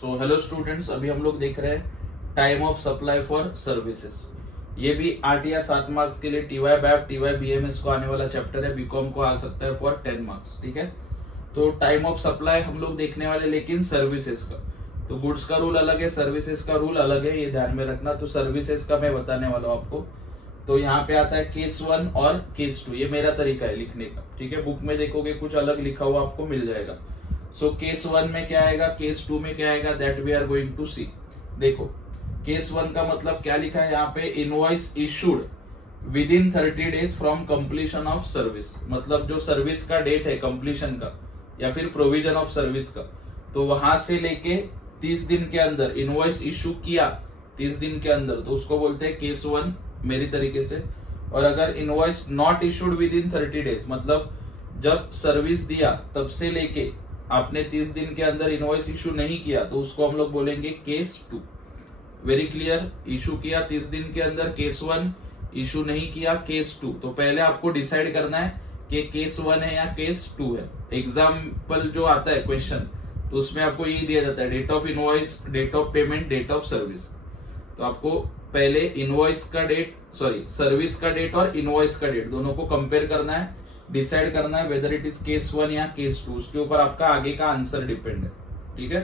So hello students, अभी हम लोग देख रहे हैं time of supply for services. ये भी 8 या 7 मार्क्स के लिए टीवाई बैफ टीवाई बीएमएस को आने वाला चैप्टर है, बीकॉम को आ सकता है फॉर 10 मार्क्स। ठीक है, तो टाइम ऑफ सप्लाई हम लोग देखने वाले, लेकिन सर्विसेज का। तो गुड्स का रूल अलग है, सर्विसेज का रूल अलग है, ये ध्यान में रखना। तो सर्विसेज का मैं बताने वाला हूँ आपको। तो यहाँ पे आता है केस 1 और केस 2, ये मेरा तरीका है लिखने का। ठीक है, बुक में देखोगे कुछ अलग लिखा हुआ आपको मिल जाएगा। सो केस 1 में क्या आएगा, केस 2 में क्या आएगा, that we are going to see. देखो केस 1 का मतलब क्या लिखा है यहाँ पे, invoice issued with in 30 days from completion of service. मतलब जो सर्विस का डेट है कंप्लीशन का या फिर प्रोविजन ऑफ सर्विस का, तो वहां से लेके 30 दिन के अंदर इनवॉइस इशू किया 30 दिन के अंदर, तो उसको बोलते हैं केस 1 मेरी तरीके से। और अगर invoice not issued with in 30 days, मतलब जब सर्विस दिया तब से लेके आपने 30 दिन के अंदर इनवॉइस इशू नहीं किया, तो उसको हम लोग बोलेंगे केस 2। वेरी क्लियर, इशू किया 30 दिन के अंदर केस 1, इशू नहीं किया केस 2। तो पहले आपको डिसाइड करना है कि केस 1 है या केस 2 है। एग्जाम्पल जो आता है क्वेश्चन, तो उसमें आपको यही दिया जाता है, date of invoice, date of payment, date of service. तो आपको पहले इनवॉइस का डेट, सॉरी सर्विस का डेट और इनवॉइस का डेट दोनों को कंपेयर करना है, डिसाइड करना है वेदर इट इज केस 1 या केस 2। उसके ऊपर आपका आगे का आंसर डिपेंड है। ठीक है,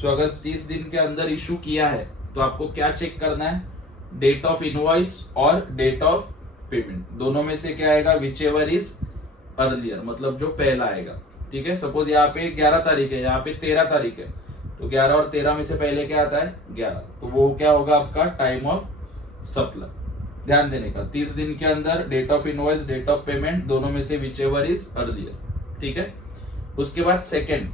सो अगर 30 दिन के अंदर इशू किया है तो आपको क्या चेक करना है, डेट ऑफ इनवॉइस और डेट ऑफ पेमेंट, दोनों में से क्या आएगा, विच एवर इज अर्लियर, मतलब जो पहला आएगा। ठीक है, सपोज यहाँ पे 11 तारीख है, यहाँ पे 13 तारीख है, तो 11 और 13 में से पहले क्या आता है, 11, तो वो क्या होगा आपका टाइम ऑफ सप्लाई। ध्यान देने का, 30 दिन के अंदर date of invoice, date of payment, दोनों में से विच एवर इज अर्लियर। ठीक है, उसके बाद सेकेंड,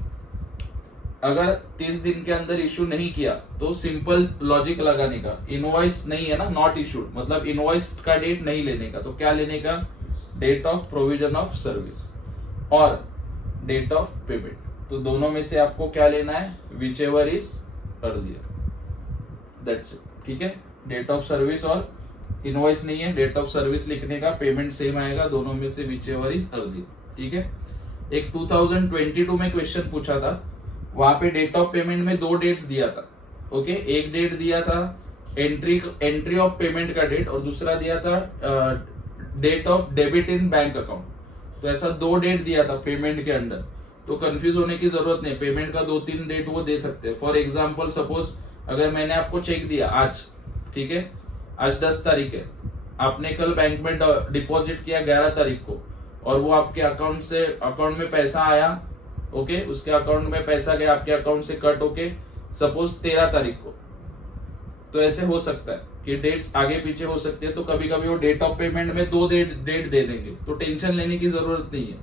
अगर 30 दिन के अंदर इशू नहीं किया तो सिंपल लॉजिक लगाने का, इनवॉइस नहीं है ना, नॉट इशूड, मतलब इनवॉइस का डेट नहीं लेने का, तो क्या लेने का, date of provision of service और डेट ऑफ पेमेंट। तो दोनों में से आपको क्या लेना है, whichever is earlier, that's it. ठीक है, डेट ऑफ सर्विस और इनवॉइस नहीं है, डेट ऑफ सर्विस लिखने का, पेमेंट सेम आएगा, दोनों में से विच एवर इज अर्लियर। ठीक है, एक 2022 में क्वेश्चन पूछा था, वहां पे डेट ऑफ पेमेंट में 2 डेट्स दिया था। ओके, एक डेट दिया था एंट्री ऑफ पेमेंट का डेट, और दूसरा दिया था date of debit in bank account. तो ऐसा 2 डेट दिया था पेमेंट के अंदर, तो कंफ्यूज होने की जरूरत नहीं, पेमेंट का 2-3 डेट वो दे सकते हैं। फॉर एग्जाम्पल सपोज अगर मैंने आपको चेक दिया आज, ठीक है, आज 10 तारीख है, आपने कल बैंक में डिपॉजिट किया 11 तारीख को, और वो आपके अकाउंट में पैसा आया, ओके, उसके अकाउंट में पैसा गया, आपके अकाउंट से कट होके सपोज 13 तारीख को। तो ऐसे हो सकता है कि डेट्स आगे पीछे हो सकती है, तो कभी कभी वो डेट ऑफ पेमेंट में 2 डेट दे देंगे, तो टेंशन लेने की जरूरत नहीं है।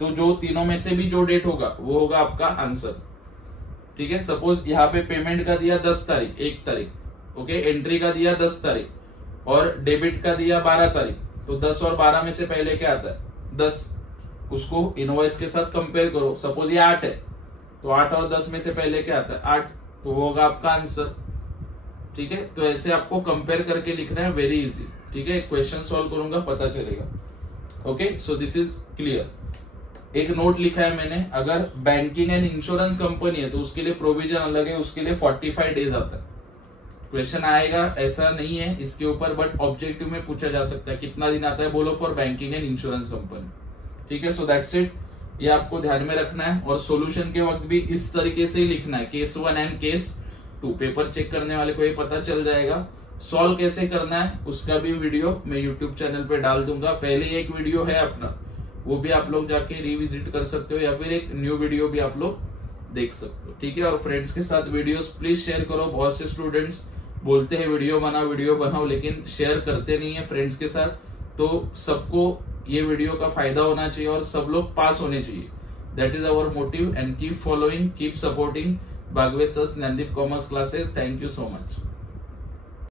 तो जो तीनों में से भी जो डेट होगा वो होगा आपका आंसर। ठीक है, सपोज यहाँ पे पेमेंट का दिया 10 तारीख, 1 तारीख, ओके, एंट्री का दिया 10 तारीख और डेबिट का दिया 12 तारीख, तो 10 और 12 में से पहले क्या आता है, 10। उसको इनवॉइस के साथ कंपेयर करो, सपोज ये 8 है, तो 8 और 10 में से पहले क्या आता है, 8, तो वो होगा आपका आंसर। ठीक है, तो ऐसे आपको कंपेयर करके लिखना है, वेरी इजी। ठीक है, क्वेश्चन सॉल्व करूंगा, पता चलेगा। Okay, so this is clear. एक नोट लिखा है मैंने, अगर बैंकिंग एंड इंश्योरेंस कंपनी है तो उसके लिए प्रोविजन अलग है, उसके लिए 45 डेज आता है। क्वेश्चन आएगा, ऐसा नहीं है इसके ऊपर, बट ऑब्जेक्टिव में पूछा जा सकता है कितना दिन आता है, बोलो for banking and insurance company. ठीक है, सो दैट्स इट, ये आपको ध्यान में रखना है। और सॉल्यूशन के वक्त भी इस तरीके से ही लिखना है, case 1 and case 2। Paper check करने वाले को ये पता चल जाएगा। सॉल्व कैसे करना है उसका भी वीडियो मैं यूट्यूब चैनल पे डाल दूंगा। पहले एक वीडियो है अपना, वो भी आप लोग जाके रिविजिट कर सकते हो, या फिर एक न्यू वीडियो भी आप लोग देख सकते हो। ठीक है, और फ्रेंड्स के साथ वीडियोस प्लीज शेयर करो। बहुत से स्टूडेंट्स बोलते हैं वीडियो बनाओ, लेकिन शेयर करते नहीं है फ्रेंड्स के साथ। तो सबको ये वीडियो का फायदा होना चाहिए और सब लोग पास होने चाहिए। That is our motive, and keep following, keep supporting बागवे sir Gyandeep commerce classes. Thank you so much.